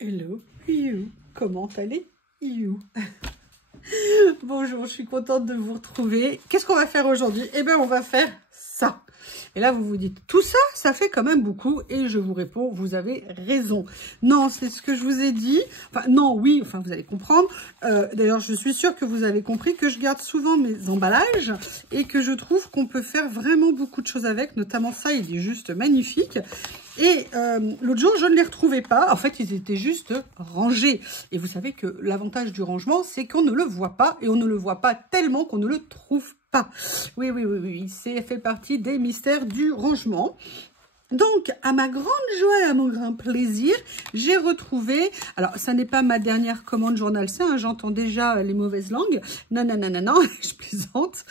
Hello, you. Comment allez, you? Bonjour, je suis contente de vous retrouver. Qu'est-ce qu'on va faire aujourd'hui? Eh bien, on va faire ça. Et là, vous vous dites, tout ça, ça fait quand même beaucoup. Et je vous réponds, vous avez raison. Non, c'est ce que je vous ai dit. Enfin, non, oui, enfin, vous allez comprendre. D'ailleurs, je suis sûre que vous avez compris que je garde souvent mes emballages et que je trouve qu'on peut faire vraiment beaucoup de choses avec. Notamment ça, il est juste magnifique. Et l'autre jour, je ne les retrouvais pas. En fait, ils étaient juste rangés. Et vous savez que l'avantage du rangement, c'est qu'on ne le voit pas. Et on ne le voit pas tellement qu'on ne le trouve pas. Oui, oui, oui, oui. C'est fait partie des mystères du rangement. Donc, à ma grande joie et à mon grand plaisir, j'ai retrouvé... Alors, ça n'est pas ma dernière commande Journal C, hein, j'entends déjà les mauvaises langues. Non, non, non, non, non, je plaisante.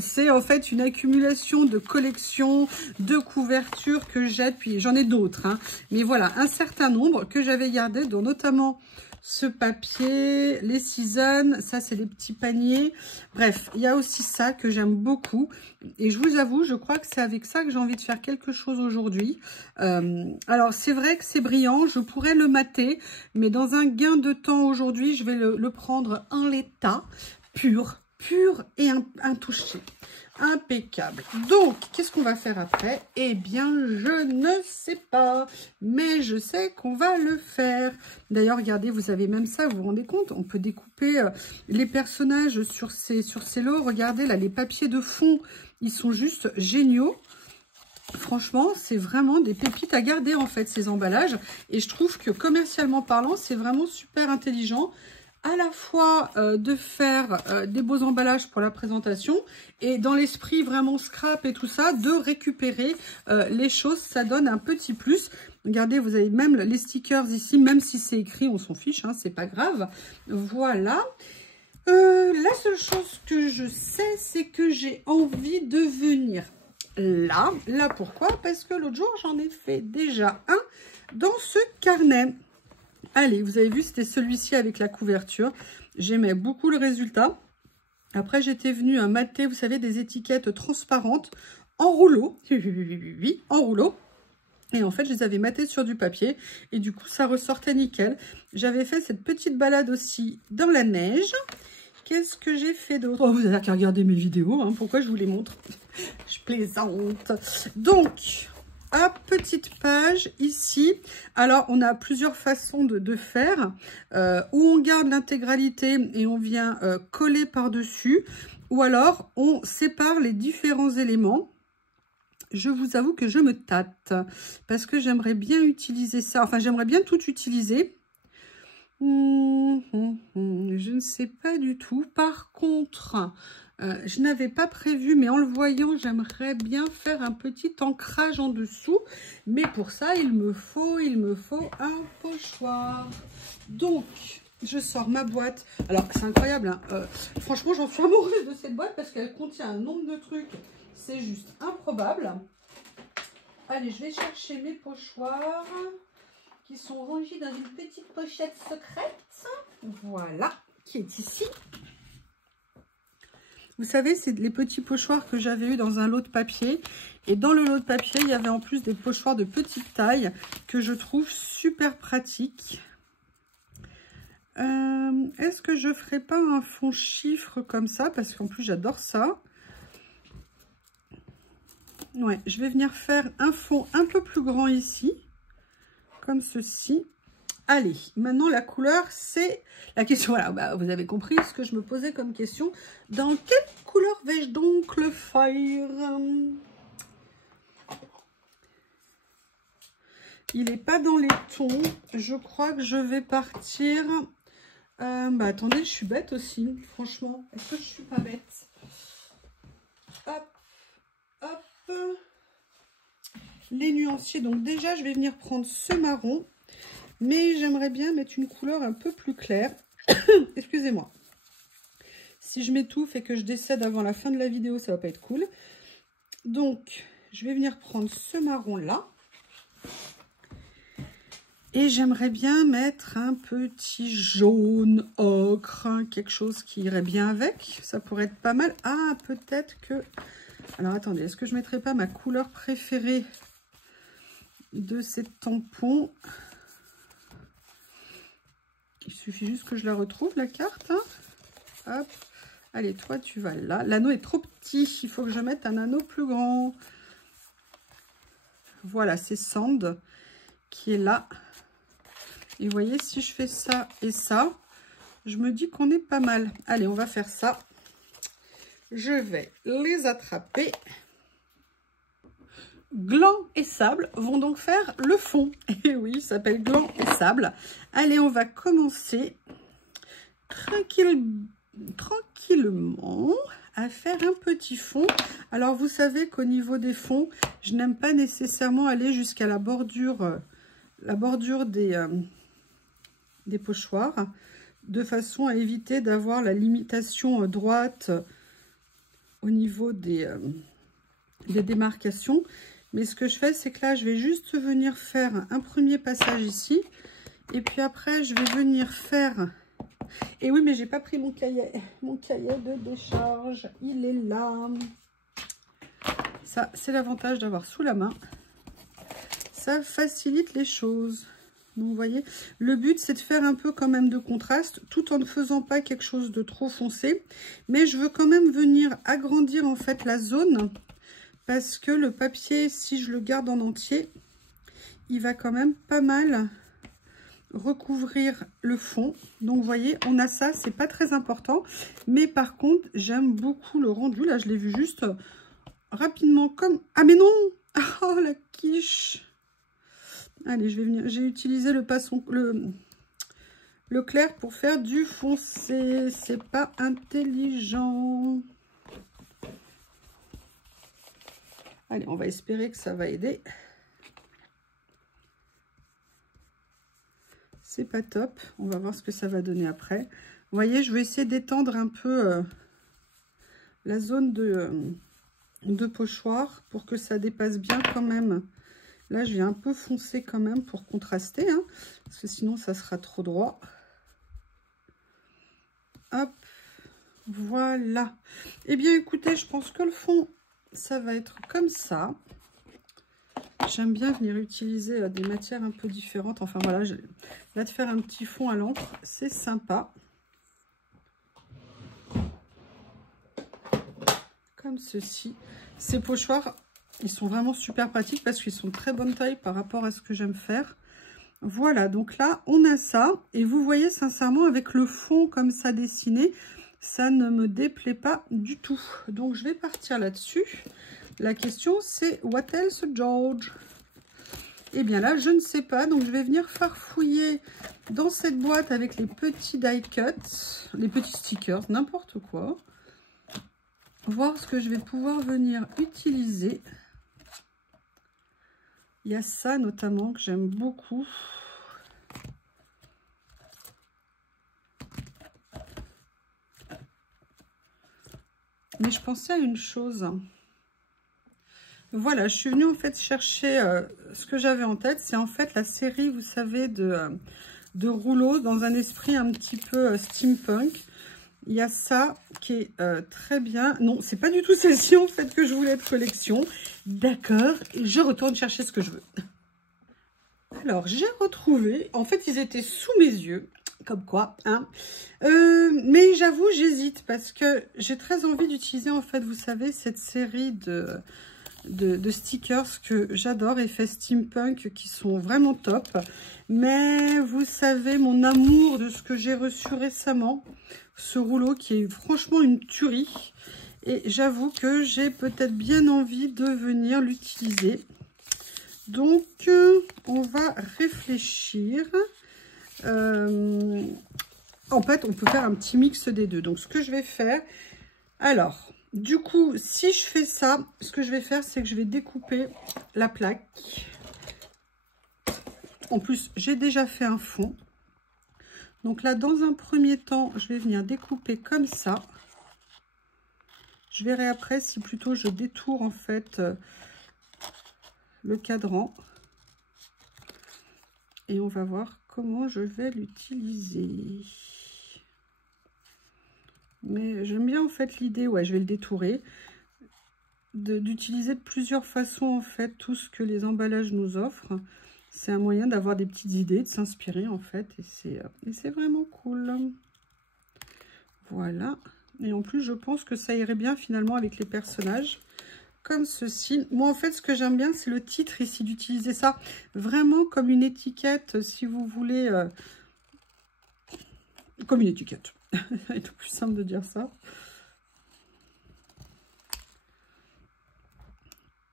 C'est en fait une accumulation de collections, de couvertures que j'ai, puis j'en ai d'autres. Hein. Mais voilà, un certain nombre que j'avais gardé, dont notamment... ce papier, les Seasons, ça c'est les petits paniers. Bref, il y a aussi ça que j'aime beaucoup. Et je vous avoue, je crois que c'est avec ça que j'ai envie de faire quelque chose aujourd'hui. Alors, c'est vrai que c'est brillant, je pourrais le mater. Mais dans un gain de temps aujourd'hui, je vais le prendre en l'état, pur et intouché. Impeccable. Donc, qu'est-ce qu'on va faire après? Eh bien, je ne sais pas. Mais je sais qu'on va le faire. D'ailleurs, regardez, vous avez même ça, vous vous rendez compte? On peut découper les personnages sur ces lots. Regardez, là, les papiers de fond, ils sont juste géniaux. Franchement, c'est vraiment des pépites à garder, en fait, ces emballages. Et je trouve que, commercialement parlant, c'est vraiment super intelligent. À la fois de faire des beaux emballages pour la présentation et dans l'esprit vraiment scrap et tout ça, de récupérer les choses, ça donne un petit plus. Regardez, vous avez même les stickers ici, même si c'est écrit, on s'en fiche, hein, c'est pas grave. Voilà. La seule chose que je sais, c'est que j'ai envie de venir là. Là, pourquoi? Parce que l'autre jour, j'en ai fait déjà un dans ce carnet. Allez, vous avez vu, c'était celui-ci avec la couverture. J'aimais beaucoup le résultat. Après, j'étais venue à mater, vous savez, des étiquettes transparentes en rouleau. Oui, en rouleau. Et en fait, je les avais matées sur du papier. Et du coup, ça ressortait nickel. J'avais fait cette petite balade aussi dans la neige. Qu'est-ce que j'ai fait d'autre? Oh, vous avez qu'à regarder mes vidéos. Hein, pourquoi je vous les montre? Je plaisante. Donc... hop, petite page ici. Alors, on a plusieurs façons de faire. Où on garde l'intégralité et on vient coller par-dessus. Ou alors, on sépare les différents éléments. Je vous avoue que je me tâte. Parce que j'aimerais bien utiliser ça. Enfin, j'aimerais bien tout utiliser. Je ne sais pas du tout. Par contre... je n'avais pas prévu, mais en le voyant, j'aimerais bien faire un petit ancrage en dessous. Mais pour ça, il me faut un pochoir. Donc, je sors ma boîte. Alors, c'est incroyable. Hein. Franchement, j'en suis amoureuse de cette boîte parce qu'elle contient un nombre de trucs. C'est juste improbable. Allez, je vais chercher mes pochoirs qui sont rangés dans une petite pochette secrète. Voilà, qui est ici. Vous savez, c'est les petits pochoirs que j'avais eu dans un lot de papier. Et dans le lot de papier, il y avait en plus des pochoirs de petite taille que je trouve super pratiques. Est-ce que je ferai pas un fond chiffre comme ça? Parce qu'en plus, j'adore ça. Ouais, je vais venir faire un fond un peu plus grand ici. Comme ceci. Allez, maintenant la couleur, c'est la question. Voilà, bah, vous avez compris ce que je me posais comme question. Dans quelle couleur vais-je donc le faire? Il n'est pas dans les tons. Je crois que je vais partir... bah attendez, je suis bête aussi, franchement. Est-ce que je suis pas bête? Hop, hop. Les nuanciers. Donc déjà, je vais venir prendre ce marron. Mais j'aimerais bien mettre une couleur un peu plus claire. Excusez-moi. Si je m'étouffe et que je décède avant la fin de la vidéo, ça va pas être cool. Donc, je vais venir prendre ce marron-là. Et j'aimerais bien mettre un petit jaune ocre. Quelque chose qui irait bien avec. Ça pourrait être pas mal. Ah, peut-être que... Alors, attendez. Est-ce que je ne mettrais pas ma couleur préférée de ces tampons ? Il suffit juste que je la retrouve, la carte. Hein. Hop. Allez, toi, tu vas là. L'anneau est trop petit. Il faut que je mette un anneau plus grand. Voilà, c'est Sand qui est là. Et vous voyez, si je fais ça et ça, je me dis qu'on est pas mal. Allez, on va faire ça. Je vais les attraper. Gland et sable vont donc faire le fond. Et oui, il s'appelle gland et sable. Allez, on va commencer tranquillement à faire un petit fond. Alors, vous savez qu'au niveau des fonds, je n'aime pas nécessairement aller jusqu'à la bordure des pochoirs, de façon à éviter d'avoir la limitation droite au niveau des démarcations. Mais ce que je fais, c'est que là, je vais juste venir faire un premier passage ici. Et puis après, je vais venir faire... Et oui, mais j'ai pas pris mon cahier de décharge. Il est là. Ça, c'est l'avantage d'avoir sous la main. Ça facilite les choses. Donc, vous voyez, le but, c'est de faire un peu quand même de contraste, tout en ne faisant pas quelque chose de trop foncé. Mais je veux quand même venir agrandir, en fait, la zone. Parce que le papier, si je le garde en entier, il va quand même pas mal recouvrir le fond. Donc, vous voyez, on a ça, c'est pas très important. Mais par contre, j'aime beaucoup le rendu. Là, je l'ai vu juste rapidement comme... Ah, mais non! Oh, la quiche! Allez, je vais venir... J'ai utilisé le clair pour faire du foncé. C'est pas intelligent. Allez, on va espérer que ça va aider. C'est pas top. On va voir ce que ça va donner après. Vous voyez, je vais essayer d'étendre un peu la zone de pochoir pour que ça dépasse bien quand même. Là, je viens un peu foncer quand même pour contraster, hein, parce que sinon, ça sera trop droit. Hop, voilà. Eh bien, écoutez, je pense que le fond... ça va être comme ça. J'aime bien venir utiliser des matières un peu différentes. Enfin voilà, là de faire un petit fond à l'encre, c'est sympa. Comme ceci. Ces pochoirs, ils sont vraiment super pratiques parce qu'ils sont de très bonne taille par rapport à ce que j'aime faire. Voilà, donc là, on a ça. Et vous voyez, sincèrement, avec le fond comme ça dessiné, ça ne me déplaît pas du tout. Donc, je vais partir là-dessus. La question, c'est what else, George? Eh bien là, je ne sais pas. Donc, je vais venir farfouiller dans cette boîte avec les petits die cuts, les petits stickers, n'importe quoi. Voir ce que je vais pouvoir venir utiliser. Il y a ça notamment que j'aime beaucoup. Mais je pensais à une chose. Voilà, je suis venue en fait chercher ce que j'avais en tête. C'est en fait la série, vous savez, de rouleaux dans un esprit un petit peu steampunk. Il y a ça qui est très bien. Non, c'est pas du tout celle-ci en fait que je voulais de collection. D'accord, je retourne chercher ce que je veux. Alors, j'ai retrouvé, en fait, ils étaient sous mes yeux, comme quoi, hein. Mais j'avoue, j'hésite parce que j'ai très envie d'utiliser, en fait, vous savez, cette série de stickers que j'adore, effets steampunk, qui sont vraiment top. Mais vous savez, mon amour de ce que j'ai reçu récemment, ce rouleau qui est franchement une tuerie. Et j'avoue que j'ai peut-être bien envie de venir l'utiliser. Donc, on va réfléchir. En fait, on peut faire un petit mix des deux. Donc, ce que je vais faire... Alors, du coup, si je fais ça, ce que je vais faire, c'est que je vais découper la plaque. En plus, j'ai déjà fait un fond. Donc là, dans un premier temps, je vais venir découper comme ça. Je verrai après si plutôt je détourne en fait... le cadran et on va voir comment je vais l'utiliser. Mais j'aime bien en fait l'idée, ouais, je vais le détourer, d'utiliser de plusieurs façons en fait tout ce que les emballages nous offrent. C'est un moyen d'avoir des petites idées, de s'inspirer en fait. Et c'est vraiment cool. Voilà. Et en plus, je pense que ça irait bien finalement avec les personnages. Comme ceci. Moi, en fait, ce que j'aime bien, c'est le titre ici, d'utiliser ça vraiment comme une étiquette, si vous voulez. Comme une étiquette. C'est tout plus simple de dire ça.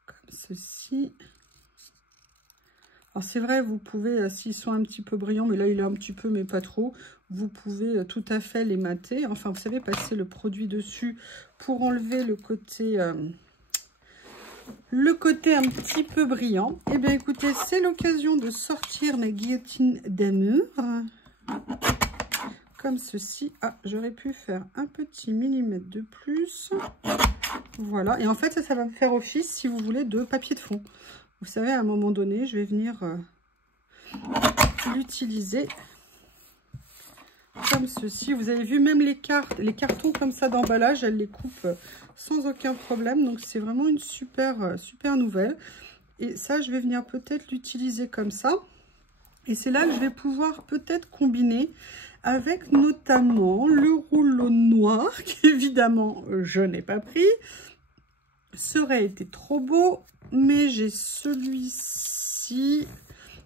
Comme ceci. Alors c'est vrai, vous pouvez, s'ils sont un petit peu brillants, mais là il est un petit peu, mais pas trop, vous pouvez tout à fait les mater. Enfin, vous savez, passer le produit dessus pour enlever le côté un petit peu brillant. Eh bien écoutez, c'est l'occasion de sortir ma guillotine d'amour. Comme ceci. Ah, j'aurais pu faire un petit millimètre de plus. Voilà. Et en fait, ça va me faire office, si vous voulez, de papier de fond. Vous savez, à un moment donné, je vais venir l'utiliser comme ceci. Vous avez vu, même les cartons comme ça d'emballage, elle les coupe sans aucun problème. Donc, c'est vraiment une super nouvelle. Et ça, je vais venir peut-être l'utiliser comme ça. Et c'est là que je vais pouvoir peut-être combiner avec notamment le rouleau noir, qu'évidemment, je n'ai pas pris. Ça aurait été trop beau. Mais j'ai celui-ci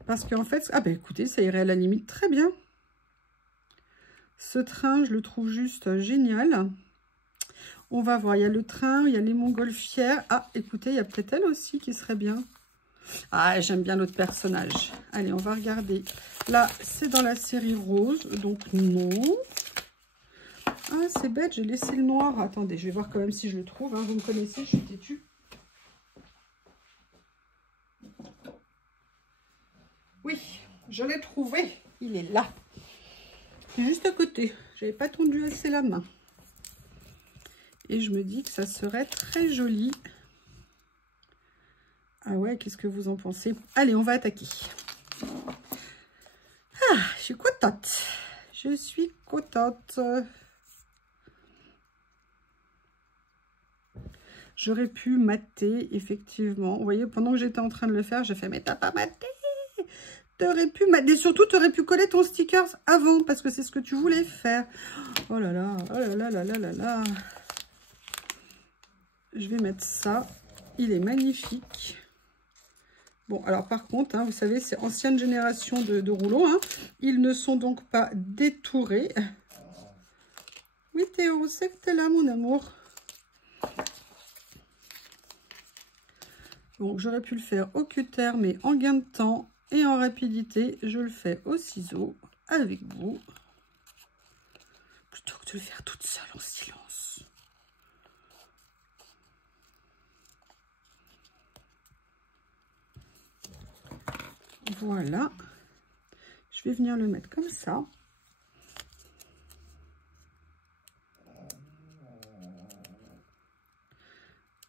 parce qu'en fait, ah ben écoutez, ça irait à la limite très bien. Ce train, je le trouve juste génial. On va voir, il y a le train, il y a les montgolfières. Ah, écoutez, il y a peut-être elle aussi qui serait bien. Ah, j'aime bien l'autre personnage. Allez, on va regarder. Là, c'est dans la série rose, donc non. Ah, c'est bête, j'ai laissé le noir. Attendez, je vais voir quand même si je le trouve. Hein. Vous me connaissez, je suis têtue. Oui, je l'ai trouvé. Il est là. Il est juste à côté. J'avais pas tendu assez la main. Et je me dis que ça serait très joli. Ah ouais, qu'est-ce que vous en pensez? Allez, on va attaquer. Ah, je suis contente. Je suis contente. J'aurais pu mater, effectivement. Vous voyez, pendant que j'étais en train de le faire, j'ai fait, mais t'as pas maté. T'aurais pu mater. Et surtout, t'aurais pu coller ton sticker avant, parce que c'est ce que tu voulais faire. Oh là là, oh là là là là là là. Je vais mettre ça. Il est magnifique. Bon, alors par contre, hein, vous savez, c'est ancienne génération de rouleaux. Hein. Ils ne sont donc pas détourés. Oui, Théo, c'est que t'es là, mon amour. Donc, j'aurais pu le faire au cutter, mais en gain de temps et en rapidité, je le fais au ciseau avec vous. Plutôt que de le faire toute seule en silence. Voilà. Je vais venir le mettre comme ça.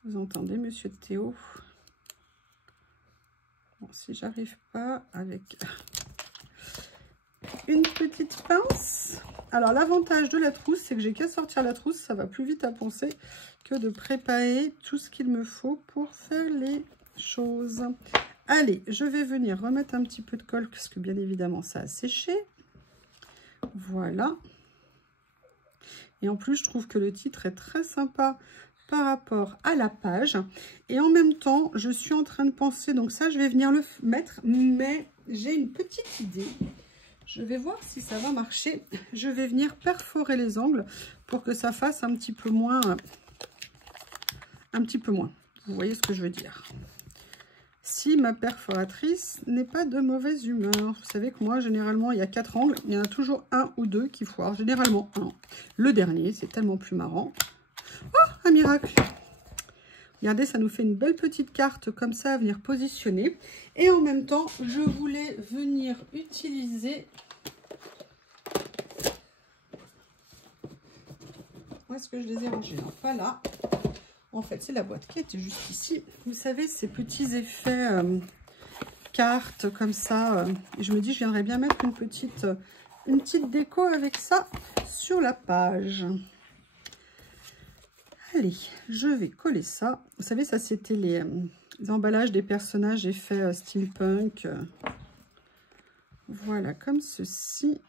Vous entendez, monsieur Théo? Bon, si j'arrive pas avec une petite pince. Alors, l'avantage de la trousse, c'est que j'ai qu'à sortir la trousse. Ça va plus vite à penser que de préparer tout ce qu'il me faut pour faire les choses. Allez, je vais venir remettre un petit peu de colle parce que bien évidemment, ça a séché. Voilà. Et en plus, je trouve que le titre est très sympa par rapport à la page. Et en même temps, je suis en train de penser, donc ça, je vais venir le mettre, mais j'ai une petite idée. Je vais voir si ça va marcher. Je vais venir perforer les angles pour que ça fasse un petit peu moins. Vous voyez ce que je veux dire? Si ma perforatrice n'est pas de mauvaise humeur. Vous savez que moi, généralement, il y a 4 angles. Il y en a toujours un ou deux qui foirent. Généralement, un. Le dernier, c'est tellement plus marrant. Oh, un miracle! Regardez, ça nous fait une belle petite carte comme ça à venir positionner. Et en même temps, je voulais venir utiliser... Où est-ce que je les ai rangés? Non, pas là. En fait, c'est la boîte qui était juste ici. Vous savez, ces petits effets cartes comme ça. Et je me dis, je viendrais bien mettre une petite déco avec ça sur la page. Allez, je vais coller ça. Vous savez, ça, c'était les emballages des personnages effets steampunk. Voilà, comme ceci.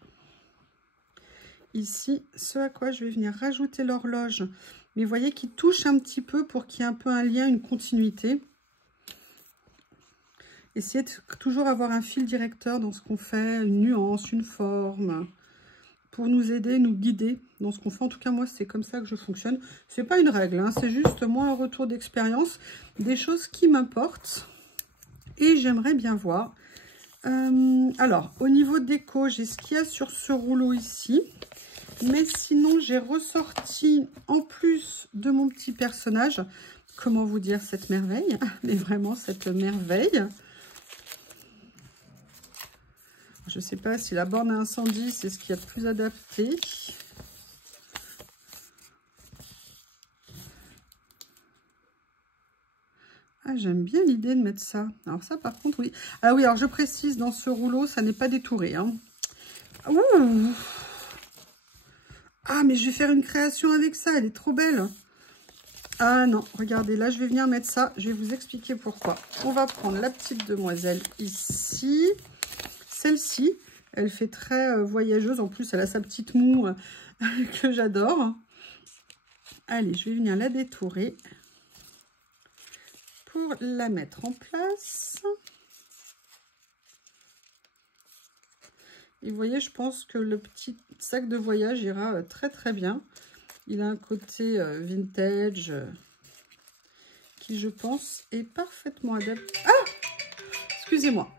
Ici, ce à quoi je vais venir rajouter l'horloge. Mais vous voyez qu'il touche un petit peu pour qu'il y ait un peu un lien, une continuité. Essayez de toujours avoir un fil directeur dans ce qu'on fait, une nuance, une forme, pour nous aider, nous guider dans ce qu'on fait. En tout cas, moi, c'est comme ça que je fonctionne. C'est pas une règle, hein, c'est juste moi un retour d'expérience, des choses qui m'importent et j'aimerais bien voir. Alors, au niveau déco, j'ai ce qu'il y a sur ce rouleau ici. Mais sinon, j'ai ressorti, en plus de mon petit personnage, comment vous dire cette merveille, mais vraiment cette merveille. Je ne sais pas si la borne à incendie, c'est ce qu'il y a de plus adapté. Ah, j'aime bien l'idée de mettre ça. Alors ça, par contre, oui. Ah oui, alors je précise, dans ce rouleau, ça n'est pas détouré. Hein. Ouh. Ah, mais je vais faire une création avec ça. Elle est trop belle. Ah non, regardez, là, je vais venir mettre ça. Je vais vous expliquer pourquoi. On va prendre la petite demoiselle ici. Celle-ci, elle fait très voyageuse. En plus, elle a sa petite moue que j'adore. Allez, je vais venir la détourer pour la mettre en place. Et vous voyez, je pense que le petit sac de voyage ira très très bien. Il a un côté vintage qui, je pense, est parfaitement adapté. Ah! Excusez-moi.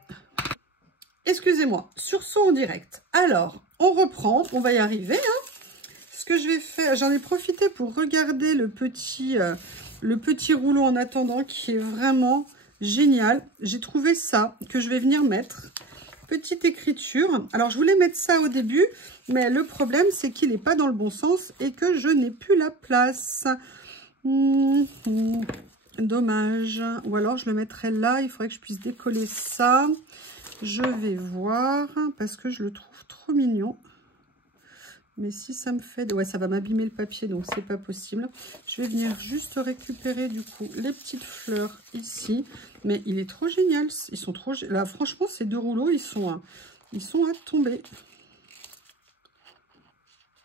Excusez-moi. Sur son en direct. Alors, on reprend. On va y arriver. Hein. Ce que je vais faire, j'en ai profité pour regarder le petit rouleau en attendant qui est vraiment génial. J'ai trouvé ça que je vais venir mettre. Petite écriture. Alors, je voulais mettre ça au début, mais le problème, c'est qu'il n'est pas dans le bon sens et que je n'ai plus la place. Dommage. Ou alors, je le mettrai là. Il faudrait que je puisse décoller ça. Je vais voir parce que je le trouve trop mignon. Mais si ça me fait... Ouais, ça va m'abîmer le papier, donc c'est pas possible. Je vais venir juste récupérer, du coup, les petites fleurs ici. Mais il est trop génial. Ils sont trop... Là, franchement, ces deux rouleaux, ils sont à tomber.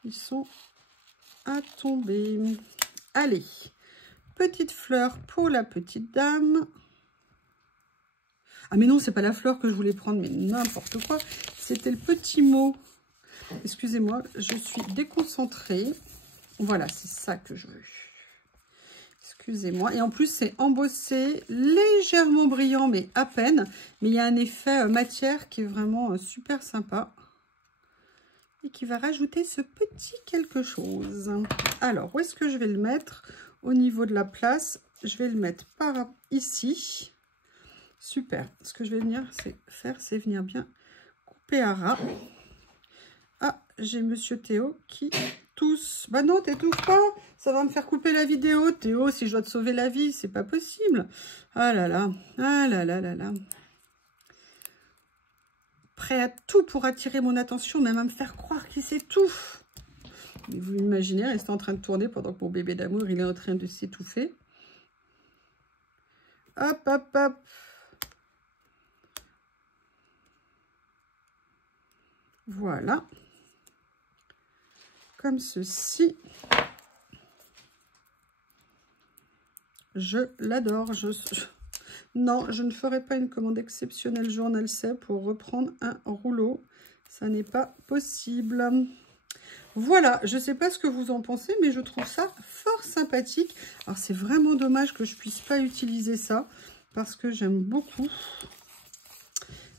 Ils sont à tomber. Allez. Petite fleur pour la petite dame. Ah, mais non, c'est pas la fleur que je voulais prendre, mais n'importe quoi. C'était le petit mot. Excusez-moi, je suis déconcentrée. Voilà, c'est ça que je veux. Excusez-moi. Et en plus, c'est embossé, légèrement brillant, mais à peine. Mais il y a un effet matière qui est vraiment super sympa. Et qui va rajouter ce petit quelque chose. Alors, où est-ce que je vais le mettre? Au niveau de la place, je vais le mettre par ici. Super. Ce que je vais venir faire, c'est venir bien couper à ras. Ah, j'ai Monsieur Théo qui tousse. Bah non, t'étouffes pas. Ça va me faire couper la vidéo. Théo, si je dois te sauver la vie, c'est pas possible. Ah là là. Ah là là là là. Prêt à tout pour attirer mon attention, même à me faire croire qu'il s'étouffe. Vous imaginez, rester en train de tourner pendant que mon bébé d'amour, il est en train de s'étouffer. Hop, hop, hop. Voilà. Comme ceci. Je l'adore. Non, je ne ferai pas une commande exceptionnelle Journal C pour reprendre un rouleau. Ça n'est pas possible. Voilà, je ne sais pas ce que vous en pensez, mais je trouve ça fort sympathique. Alors, c'est vraiment dommage que je ne puisse pas utiliser ça, parce que j'aime beaucoup.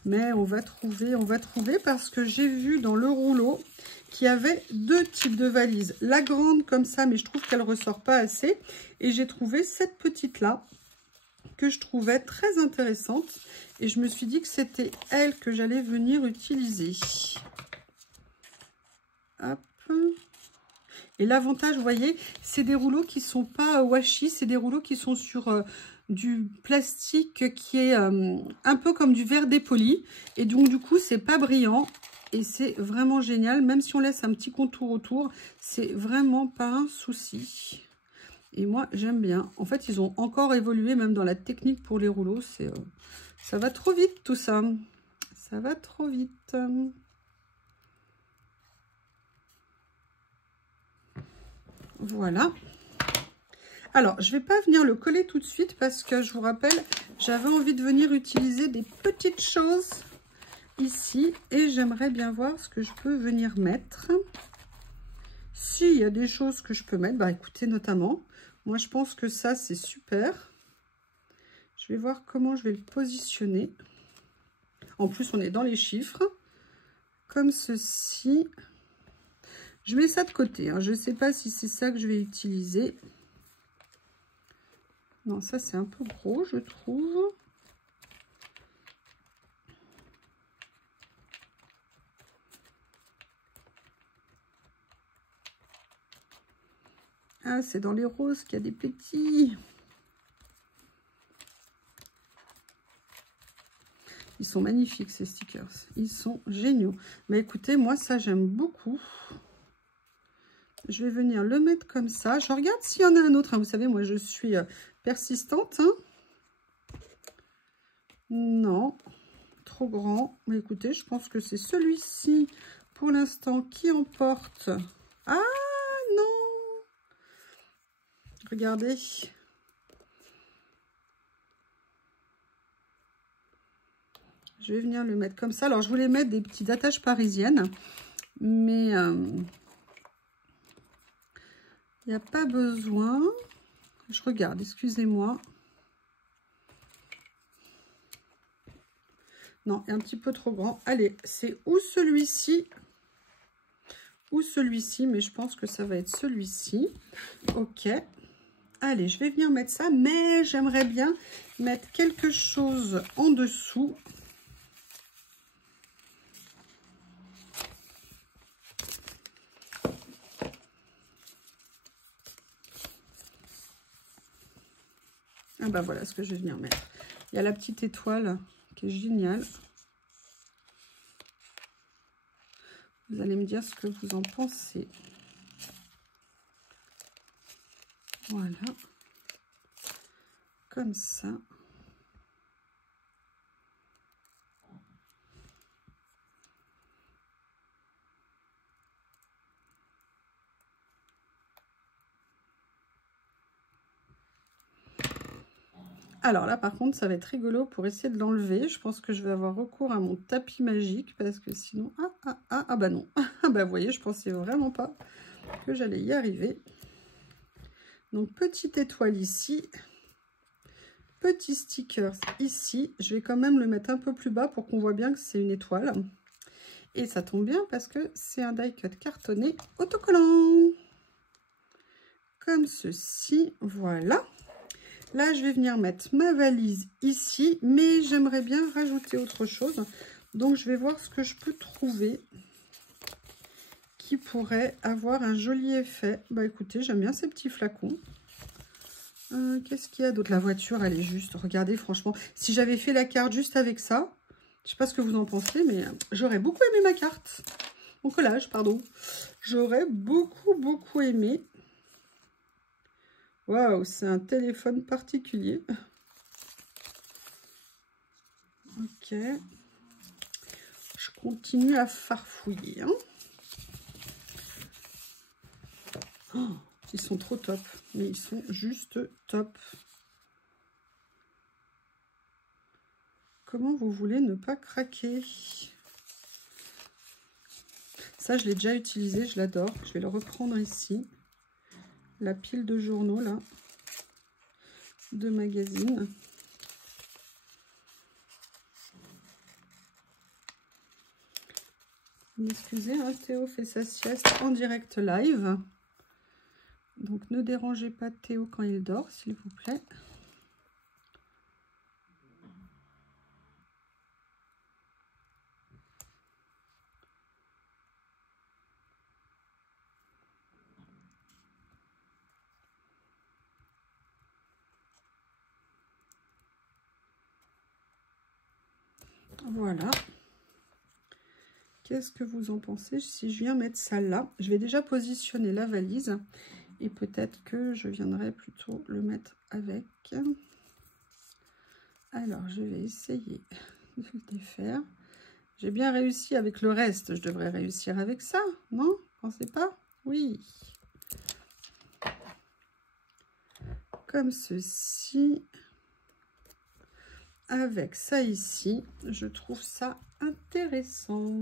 Mais on va trouver parce que j'ai vu dans le rouleau qu'il y avait deux types de valises. La grande comme ça, mais je trouve qu'elle ne ressort pas assez. Et j'ai trouvé cette petite-là que je trouvais très intéressante. Et je me suis dit que c'était elle que j'allais venir utiliser. Hop. Et l'avantage, vous voyez, c'est des rouleaux qui ne sont pas washi. C'est des rouleaux qui sont sur... du plastique qui est un peu comme du verre dépoli et donc du coup c'est pas brillant et c'est vraiment génial. Même si on laisse un petit contour autour, c'est vraiment pas un souci et moi j'aime bien. En fait, ils ont encore évolué même dans la technique pour les rouleaux. Ça va trop vite tout ça, Ça va trop vite. Voilà. Alors, je ne vais pas venir le coller tout de suite parce que je vous rappelle, j'avais envie de venir utiliser des petites choses ici et j'aimerais bien voir ce que je peux venir mettre. S'il y a des choses que je peux mettre, bah écoutez, notamment, moi je pense que ça c'est super. Je vais voir comment je vais le positionner. En plus, on est dans les chiffres, comme ceci. Je mets ça de côté, hein. Je ne sais pas si c'est ça que je vais utiliser. Non, ça c'est un peu gros, je trouve. Ah, c'est dans les roses qu'il y a des petits. Ils sont magnifiques, ces stickers. Ils sont géniaux. Mais écoutez, moi, ça, j'aime beaucoup. Je vais venir le mettre comme ça. Je regarde s'il y en a un autre, hein. Vous savez, moi, je suis persistante. Hein. Non, trop grand. Mais écoutez, je pense que c'est celui-ci, pour l'instant, qui emporte. Ah, non! Regardez. Je vais venir le mettre comme ça. Alors, je voulais mettre des petites attaches parisiennes, mais il n'y a pas besoin. Je regarde, excusez-moi. Non, un petit peu trop grand. Allez, c'est ou celui-ci, mais je pense que ça va être celui-ci. Ok. Allez, je vais venir mettre ça, mais j'aimerais bien mettre quelque chose en dessous. Ah bah voilà ce que je vais venir mettre. Il y a la petite étoile qui est géniale. Vous allez me dire ce que vous en pensez. Voilà. Comme ça. Alors là, par contre, ça va être rigolo pour essayer de l'enlever. Je pense que je vais avoir recours à mon tapis magique parce que sinon... Ah bah non. Ah bah vous voyez, je pensais vraiment pas que j'allais y arriver. Donc, petite étoile ici. Petit sticker ici. Je vais quand même le mettre un peu plus bas pour qu'on voit bien que c'est une étoile. Et ça tombe bien parce que c'est un die cut cartonné autocollant. Comme ceci. Voilà. Là, je vais venir mettre ma valise ici, mais j'aimerais bien rajouter autre chose. Donc, je vais voir ce que je peux trouver qui pourrait avoir un joli effet. Bah, écoutez, j'aime bien ces petits flacons. Qu'est-ce qu'il y a d'autre? La voiture, elle est juste... Regardez, franchement, si j'avais fait la carte juste avec ça, je ne sais pas ce que vous en pensez, mais j'aurais beaucoup aimé ma carte. Mon collage, pardon. J'aurais beaucoup aimé. Waouh, c'est un téléphone particulier. Ok. Je continue à farfouiller. Hein. Oh, ils sont trop top. Mais ils sont juste top. Comment vous voulez ne pas craquer? Ça, je l'ai déjà utilisé. Je l'adore. Je vais le reprendre ici. La pile de journaux, là. De magazines. Excusez, hein, Théo fait sa sieste en direct live. Donc, ne dérangez pas Théo quand il dort, s'il vous plaît. Voilà. Qu'est-ce que vous en pensez si je viens mettre ça là? Je vais déjà positionner la valise et peut-être que je viendrai plutôt le mettre avec. Alors, je vais essayer de le défaire. J'ai bien réussi avec le reste. Je devrais réussir avec ça, non? Pensez pas? Oui. Comme ceci. Avec ça ici, je trouve ça intéressant.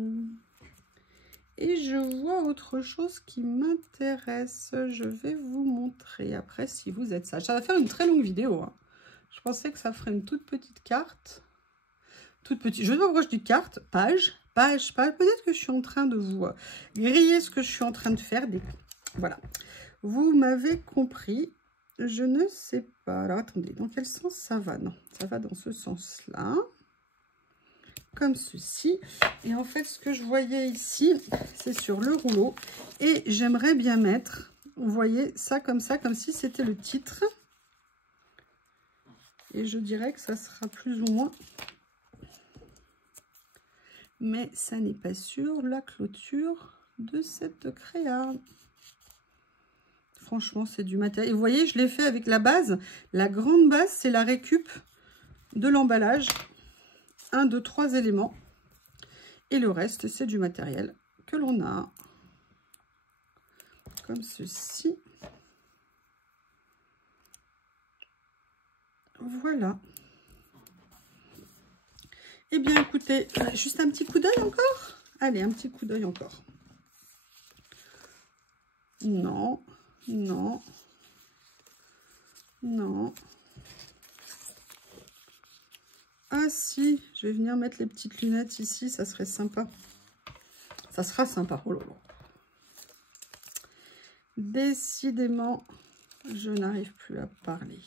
Et je vois autre chose qui m'intéresse. Je vais vous montrer après si vous êtes sage. Ça va faire une très longue vidéo, hein. Je pensais que ça ferait une toute petite carte. Toute petite. Je ne sais pas pourquoi je dis carte. Page. Peut-être que je suis en train de vous griller ce que je suis en train de faire. Voilà. Vous m'avez compris. Je ne sais pas. Alors, attendez. Dans quel sens ça va? Non, ça va dans ce sens-là. Comme ceci. Et en fait, ce que je voyais ici, c'est sur le rouleau. Et j'aimerais bien mettre, vous voyez, ça comme si c'était le titre. Et je dirais que ça sera plus ou moins... Mais ça n'est pas sur la clôture de cette créa. Franchement, c'est du matériel. Et vous voyez, je l'ai fait avec la base. La grande base, c'est la récup de l'emballage. 1, 2, 3 éléments. Et le reste, c'est du matériel que l'on a. Comme ceci. Voilà. Eh bien, écoutez, juste un petit coup d'œil encore. Allez, un petit coup d'œil encore. Non, non, non. Ah si, je vais venir mettre les petites lunettes ici, ça serait sympa. Ça sera sympa. Oh là là. Décidément, je n'arrive plus à parler.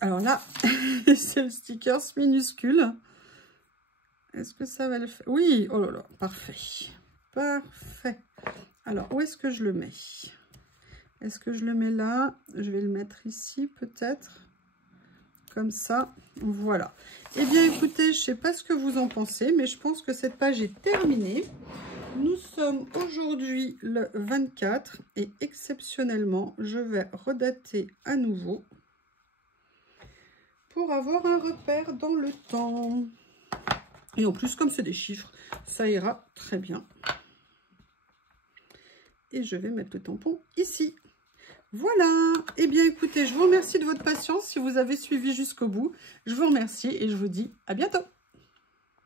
Alors là, c'est le sticker minuscule. Est-ce que ça va le faire? Oui, oh là là, parfait. Parfait. Alors, où est-ce que je le mets? Est-ce que je le mets là? Je vais le mettre ici, peut-être. Comme ça, voilà. Eh bien, écoutez, je ne sais pas ce que vous en pensez, mais je pense que cette page est terminée. Nous sommes aujourd'hui le 24 et exceptionnellement, je vais redater à nouveau pour avoir un repère dans le temps. Et en plus, comme c'est des chiffres, ça ira très bien. Et je vais mettre le tampon ici. Voilà. Eh bien, écoutez, je vous remercie de votre patience. Si vous avez suivi jusqu'au bout, je vous remercie et je vous dis à bientôt.